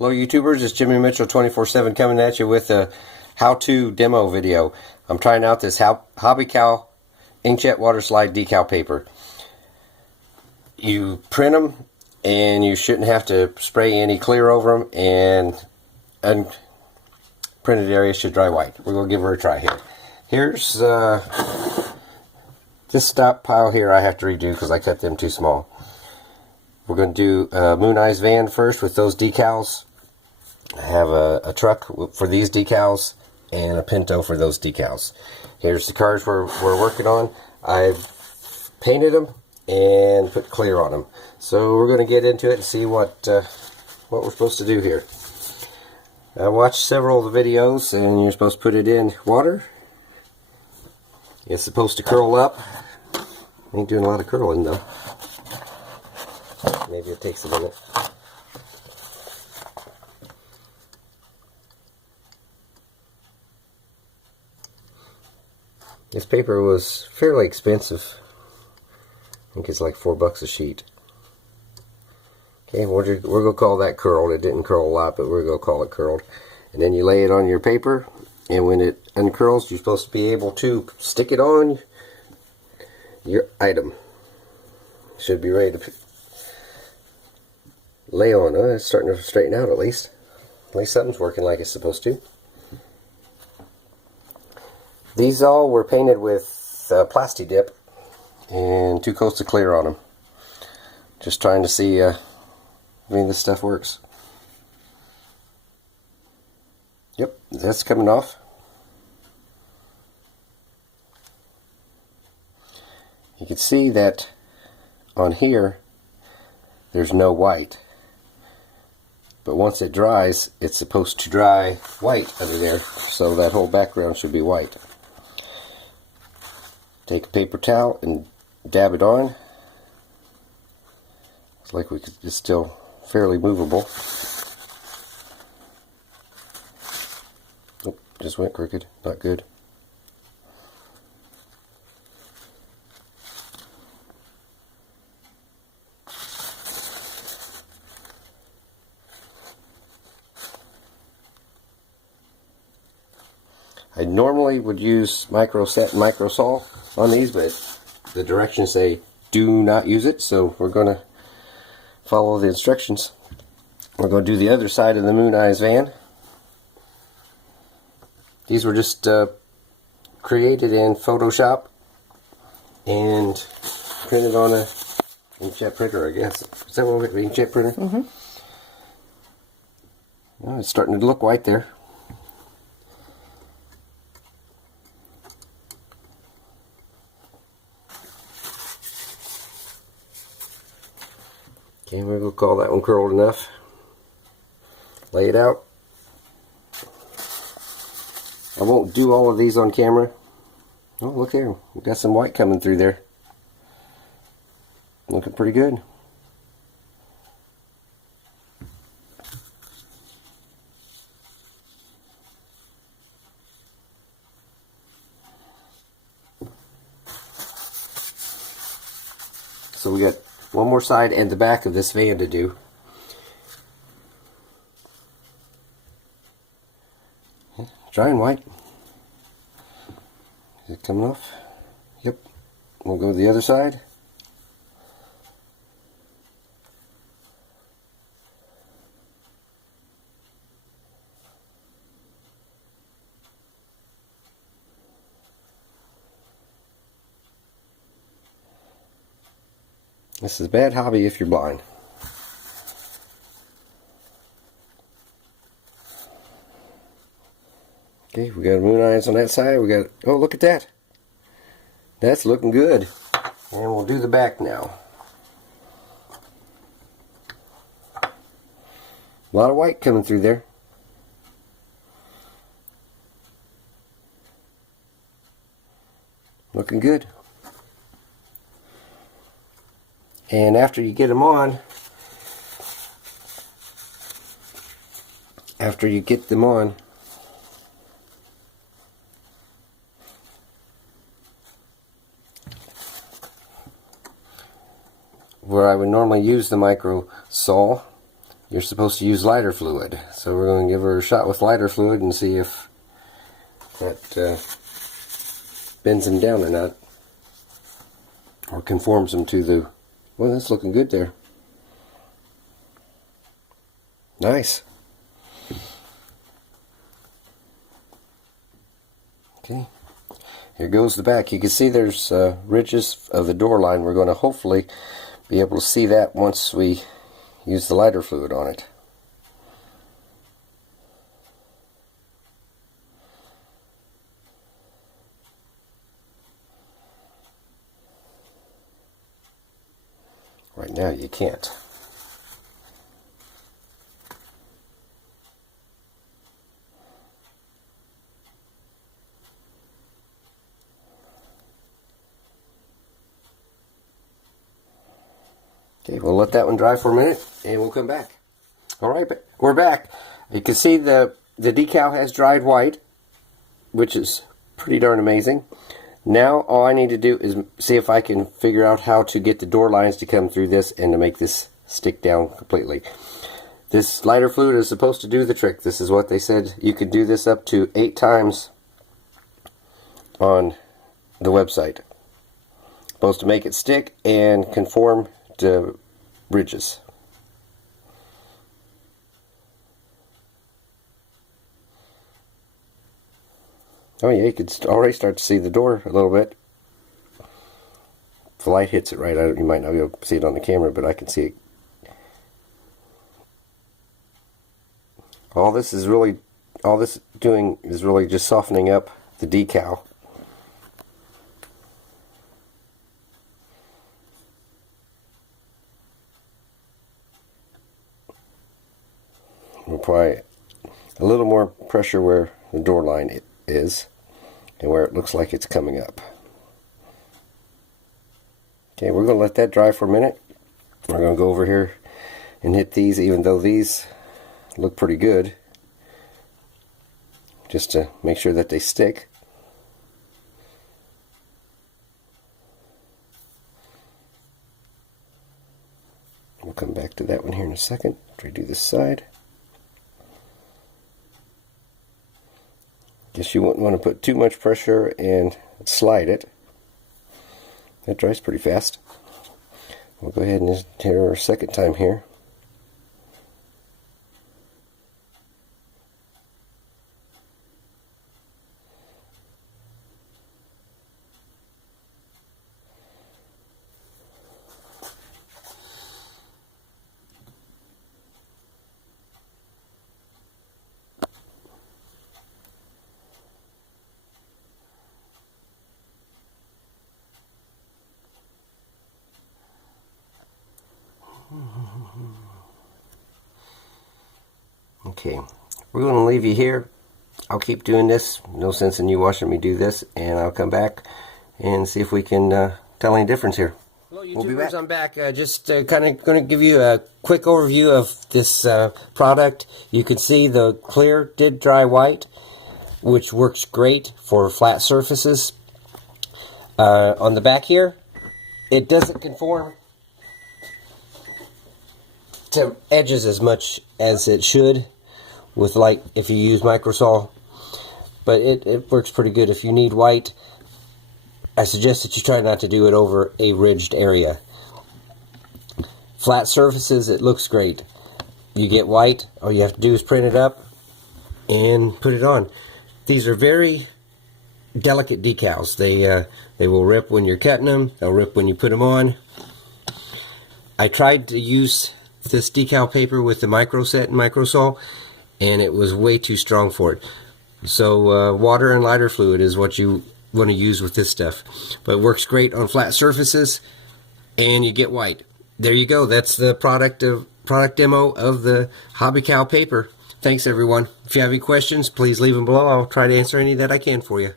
Hello YouTubers, it's Jimmy Mitchell 24/7 coming at you with a how-to demo video. I'm trying out this Hobbycal inkjet water slide decal paper. You print them and you shouldn't have to spray any clear over them, and unprinted areas should dry white. We're going to give her a try here. Here's this stop pile here I have to redo because I cut them too small. We're going to do a Moon Eyes van first with those decals. I have a truck for these decals and a Pinto for those decals. Here's the cars we're working on. I've painted them and put clear on them. So we're going to get into it and see what we're supposed to do here. I watched several of the videos, and you're supposed to put it in water. It's supposed to curl up. Ain't doing a lot of curling though. Maybe it takes a minute. This paper was fairly expensive. I think it's like $4 a sheet. Okay, we're going to call that curled. It didn't curl a lot, but we're going to call it curled. And then you lay it on your paper, and when it uncurls, you're supposed to be able to stick it on your item. Should be ready to lay on. Oh, it's starting to straighten out at least. At least something's working like it's supposed to. These all were painted with Plasti Dip and 2 coats of clear on them. Just trying to see if any of this stuff works. Yep, that's coming off. You can see that on here there's no white. But once it dries, it's supposed to dry white under there, so that whole background should be white. Take a paper towel and dab it on. It's like it's still fairly movable. Oh, just went crooked. Not good. I normally would use micro saw on these, but the directions say do not use it, so we're going to follow the instructions. We're going to do the other side of the Moon Eyes van. These were just created in Photoshop and printed on a inkjet printer, I guess. Is that what we're inkjet printer? Mm-hmm. Oh, it's starting to look white there. Okay, we're going to call that one curled enough. Lay it out. I won't do all of these on camera. Oh, look here. We've got some white coming through there. Looking pretty good. So we got one more side and the back of this van to do. Drying white. Is it coming off? Yep. We'll go to the other side. This is a bad hobby if you're blind. Okay, we got Moon Eyes on that side. We got, oh, look at that. That's looking good. And we'll do the back now. A lot of white coming through there. Looking good. And after you get them on, where I would normally use the micro saw, you're supposed to use lighter fluid. So we're going to give her a shot with lighter fluid and see if that bends them down or not, or conforms them to the, well, that's looking good there. Nice. Okay, here goes the back. You can see there's ridges of the door line. We're going to hopefully be able to see that once we use the lighter fluid on it. Right now you can't. Okay, we'll let that one dry for a minute and we'll come back. Alright, we're back. You can see the decal has dried white, which is pretty darn amazing. Now all I need to do is see if I can figure out how to get the door lines to come through this and to make this stick down completely. This lighter fluid is supposed to do the trick. This is what they said. You could do this up to 8 times on the website. Supposed to make it stick and conform to ridges. Oh yeah, you could already start to see the door a little bit. If the light hits it right, you might not be able to see it on the camera, but I can see it. All this doing is really just softening up the decal. We'll apply a little more pressure where the door line is and where it looks like it's coming up. Okay, we're going to let that dry for a minute. We're going to go over here and hit these, even though these look pretty good, just to make sure that they stick. We'll come back to that one here in a second after we do this side. Guess you wouldn't want to put too much pressure and slide it. That dries pretty fast. We'll go ahead and just hit her a second time here. Okay, we're going to leave you here. I'll keep doing this. No sense in you watching me do this, and I'll come back and see if we can tell any difference here. Hello YouTubers, we'll be back. I'm back. Just kind of going to give you a quick overview of this product. You can see the clear did dry white, which works great for flat surfaces. On the back here, it doesn't conform to edges as much as it should with, like, if you use microsol, but it works pretty good. If you need white, I suggest that you try not to do it over a ridged area. Flat surfaces, it looks great. You get white, all you have to do is print it up and put it on. These are very delicate decals. They will rip when you're cutting them, they'll rip when you put them on. I tried to use this decal paper with the micro set and microsol, and it was way too strong for it. So water and lighter fluid is what you want to use with this stuff. But it works great on flat surfaces, and you get white. There you go. That's the product demo of the Hobby Cal paper. Thanks everyone. If you have any questions, please leave them below. I'll try to answer any that I can for you.